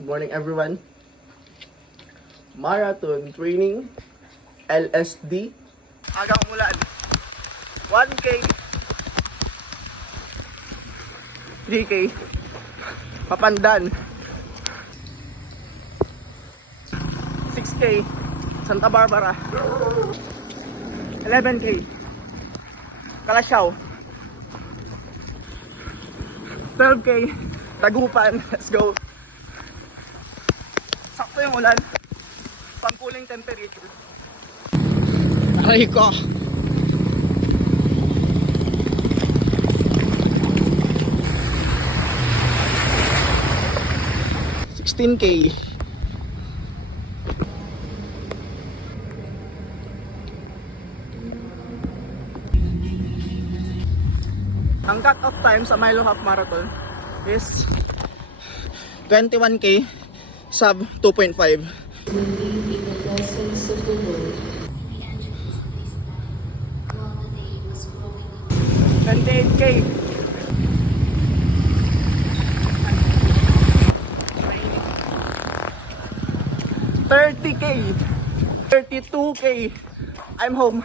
Good morning everyone. Marathon training, LSD. Agang umulan. 1K, 3K, Papandan, 6K, Santa Barbara, 11K, Kalasyaw, 12K, Tagupan. Let's go. Sakto yung ulan, pang-cooling temperature. Aray ko. $16K. Ang cut-off time sa Milo Half Marathon is 21K sub 2.5. 28K. 30K. 32K. I'm home.